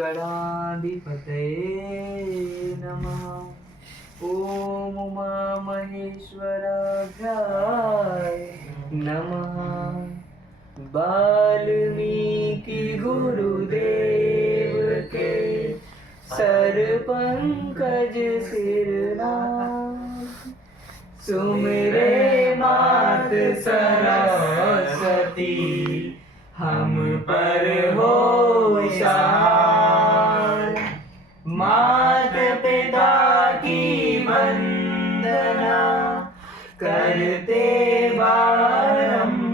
गणाधिपतये नमः। ओम उमा महेश्वराभ्याय नमः। वाल्मीकि गुरुदेव के सर पंकज सिरनाथ, सुमिरे मात सरस्वती हम पर हो सहाय। मात पिता की वंदना करते बारंबार,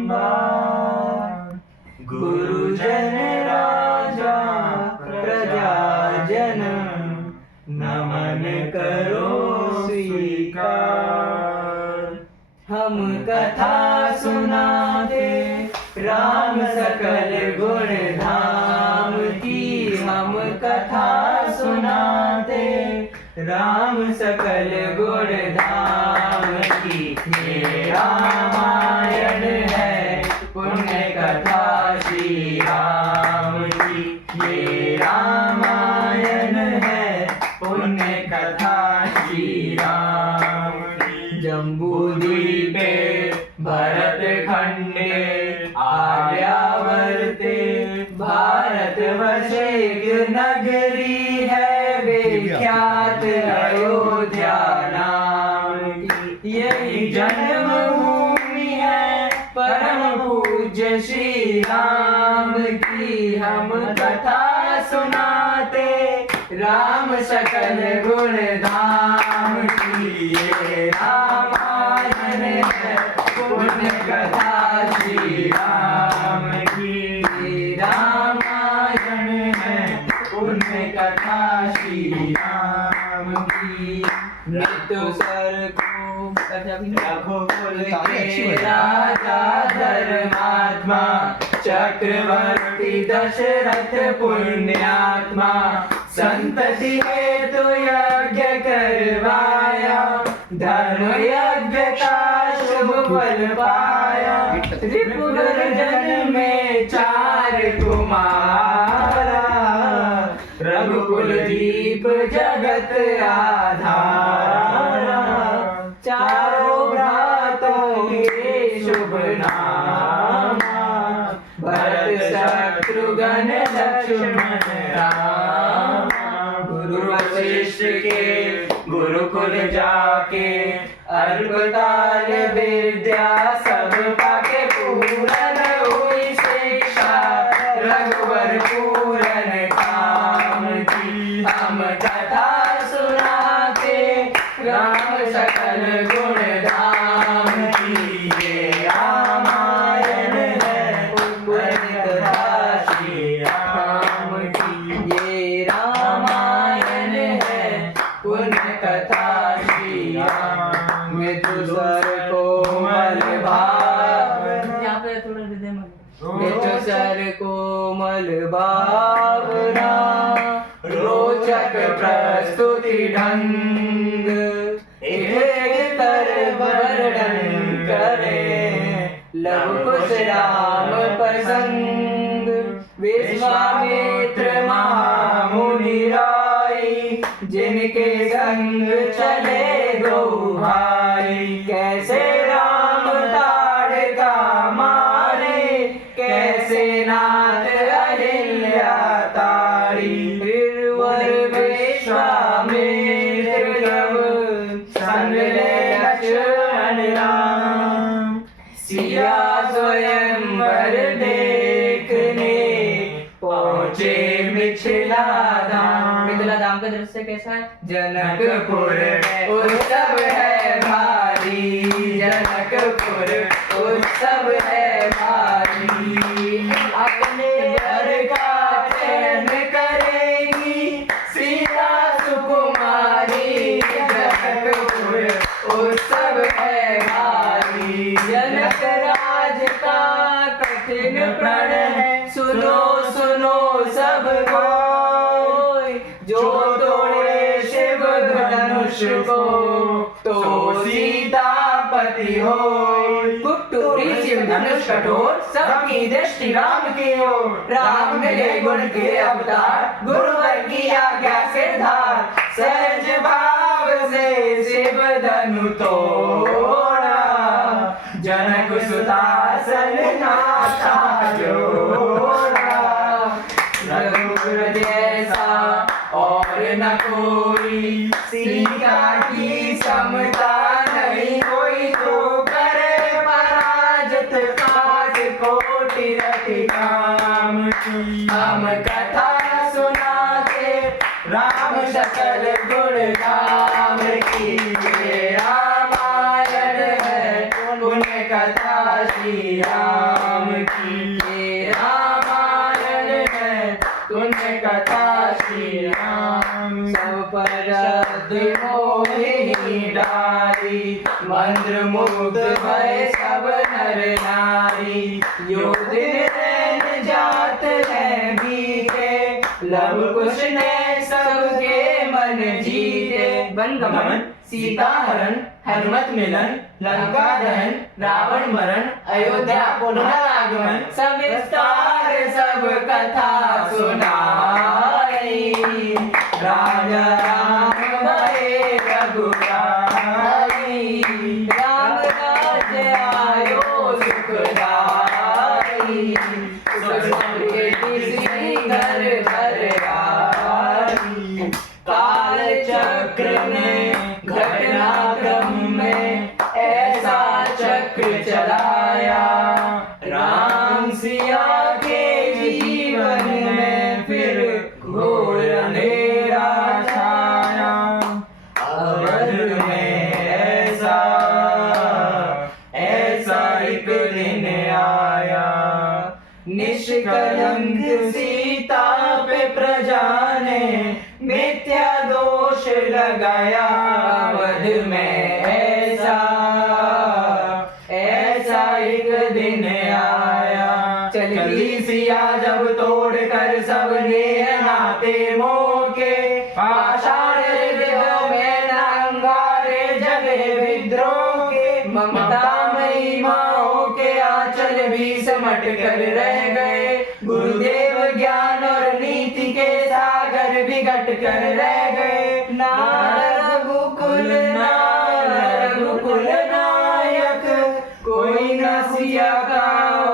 गुरुजन राजा प्रजाजन नमन करो स्वीकार। हम कथा सुनाते राम सकल गुण धाम की, हम कथा सुनाते राम सकल गुण धाम की। ये रामायण है पुण्य कथा श्री राम की, ये रामायण है पुण्य कथा श्री राम की। जम्बूद्वीपे भरत खंडे आर्यावर्ते भारतवर्षे नगरी है विख्यात अयोध्या नाम की। यही जन्मभूमि है परम पूज्य श्री राम की। हम कथा सुनाते राम सकल गुण धाम की। ये रामायण है पुण्य कथा श्री राम की, रामायण है पुण्य कथा श्री राम की। मृत्यु सर को रघुकुल के राजा धर्मात्मा, चक्रवर्ती दशरथ पुण्यात्मा, संतति हेतु यज्ञ करवाया, धर्म यज्ञ का शुभ फल पाया। त्रिपुरजन में चार कुमारा, रघुकुल दीप जगत आधारा। चारों भ्रातों के शुभ नाम, भरत शत्रुघ्न लक्ष्मण राम। गुरु वशिष्ठ के गुरुकुल जाके, अल्पकाल विद्या सब पाके, पूरन हुई शिक्षा रघुवर पूरन काम की। हम कथा सुनाते राम सकल गुण धाम की। ये रामायण है पुण्य कथा श्री राम की, ये रामायण है पुण्य कथा श्री राम। मृत्यु सर कोमल भावना, मृत्यु सर कोमल भावना, रोचक प्रस्तुति ढंग, एक तर वर्णन करे लव कुश राम प्रसंग। विश्वामित्र महामुनि राय, जिनके संग चले दो भाई। कैसे राम ताड़का मारे, कैसे नाथ अहिल्या तारी। वीरवर विश्वामित्र जब संग ले लक्ष्मण राम, सिया स्वयंवर देखने पहुँचे मिथिला धाम। मिथिला धाम का दृश्य कैसा है? जनकपुर में उत्सव है भारी, जनकपुर उत्सव है भारी। अपने वर का चयन करेंगी सीता सुकुमारी, जनकपुर उत्सव है भारी। जनक राज का कठिन प्रण है, सुनो सुनो सब कोई। जो तोड़े शिव धनुष को, तो सीतापति होय। कुटुरी सिंह धनुष कठोर सबकी दृष्टि राम की ओर। राम मिले गुण के अवतार गुरुवर की आज्ञा से धार। सहज भाव से शिव धनु तोड़ा जनक सुतासन नाथा जोड़ा। रघुवर जैसा और न कोई सीता की समता नहीं कोई। तो करे पराजित काज कोटि रति काम की। हम कथा सुनाते राम सकल गुण धाम की। ये रामायण है पुण्य कथा श्री राम की। ये रामायण है पुण्य कथा श्री राम। सब पर मोहिनी डारी मंत्र मुग्ध भय सब नर नारी। योद्ध जात है बीते लव कुश ने सबके मन जीते। वन गमन सीता हरण हनुमत मिलन लंका दहन रावण मरण अयोध्या पुनः आगमन। सब विस्तार सब कथा सुनाई राजा राम भये रघुराई। राम राज्य आयो सुखदाई घर घर आई। काल चक्र में घटनाक्रम में ऐसा चक्र चलाया। राम सिया के जीवन में फिर घोर अंधेरा छाया। अवध में ऐसा एक दिन आया। निष्कलंक सीता पे प्रजा ने मिथ्या दोष लगाया। अवध में ऐसा एक दिन आया। चली सिया जब तोड़ कर सब ने नाते मोह के। पाषाण हृदयों में अंगारे जगे विद्रोह के। ममतामयी माओ के आंचल भी समट कर रह गए। गुरुदेव ज्ञान और नीति के सागर बिगट कर रह गए। रघुकुल नायक कोई न सिया का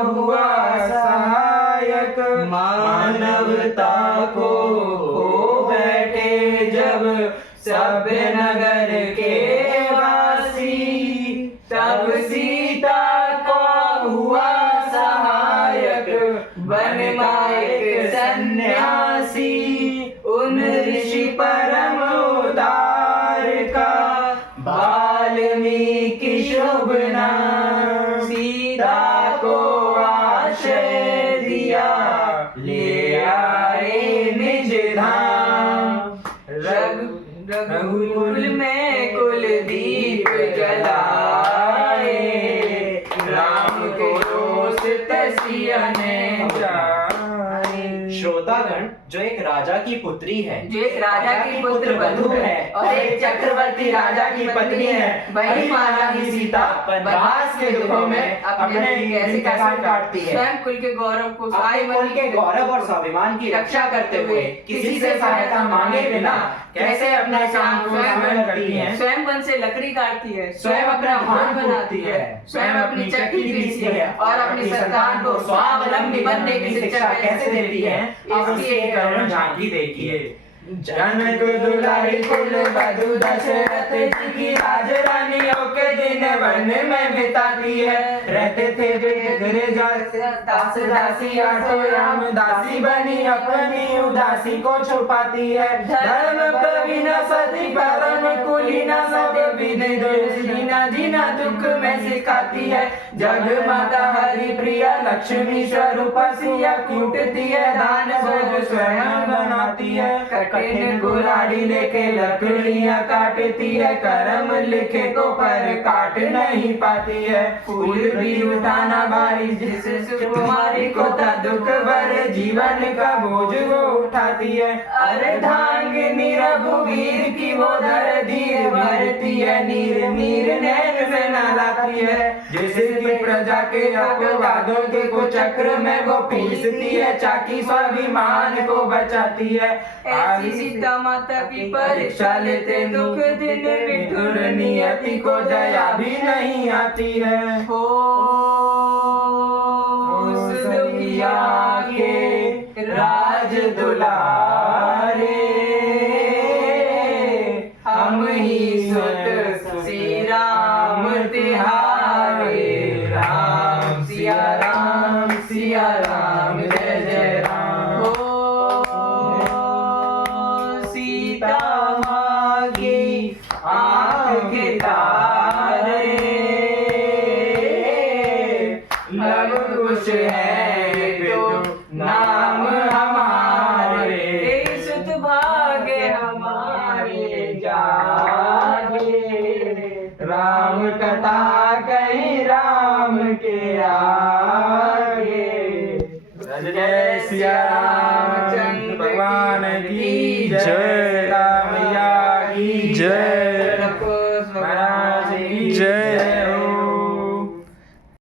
हुआ सहायक। मानवता को खो बैठे जब सभ्य नगर के वासी। तब सीता को हुआ सहायक वनमायक सन्यासी। उन ऋषि परम उदार का वाल्मीकि शुभ नाम। सीता को आश्रय दिया ले आए निज धाम। रघुकुल में कुलदीप जलाए। राम को रोष तसिया ने श्रोतागण जो एक राजा की पुत्री है, जो एक राजा की पुत्र बधू है और एक चक्रवर्ती राजा की पत्नी है, वही महारानी सीता वनवास के दुखों में अपने कैसे काटती है। स्वयं कुल के गौरव को कुल के गौरव और स्वाभिमान की रक्षा करते हुए किसी से सहायता मांगे बिना कैसे अपना काम स्वयं करती है। स्वयं वन से लकड़ी काटती है, स्वयं अपना भान बनाती है, स्वयं अपनी चक्की पीसती है और अपनी संतान को स्वावलंबी बनने की शिक्षा कैसे देती है, इसकी एक करुण झांकी देखिए। जनक दुलारी कुल वधु दशरथ जी की राज रानियों के दिन वन में बिताती है। रहते थे वे दास दासी आठों राम दासी बनी अपनी उदासी को छुपाती है। धर्म प्रवीण सती परम कुलीना सब विनय जीना दुख में सिखाती है। जग माता हरि प्रिया लक्ष्मी स्वरूप सिया कूटती है, दान भोज स्वयं बनाती है। कठिन कुल्हाड़ी लेके लकड़ियां काटती है, कर्म लिखे को पर काट नहीं पाती है। फूल भी उठाना भारी जिसे सुकुमारी को था, दुख भरे जीवन का बोझ वो उठाती है। अरे धांगनी रघुवीर की वो धरती भरती है, नीर नीर नैन में नहलाती है। जिसकी प्रजा के अपवादों के को चक्र में वो पीसती है, चाकी स्वाभिमान को बचाती है। ऐसी सीता माता की परीक्षा लेते दुख दिन विठुर नियति को दया भी नहीं आती है। हो उस दुखिया के राज दुलारे, हम ही सुत श्री राम तिहारे। राम सिया राम जय जय राम। हो सीता माँ की आँख के तारे, लव कुश है तो नाम हमारे, सुत भाग्य हमारे जागे। राम कथा कहीं राम के आगे। जय सिया रामचंद्र भगवान की जय, राम मैया की जय, महाराज की जय।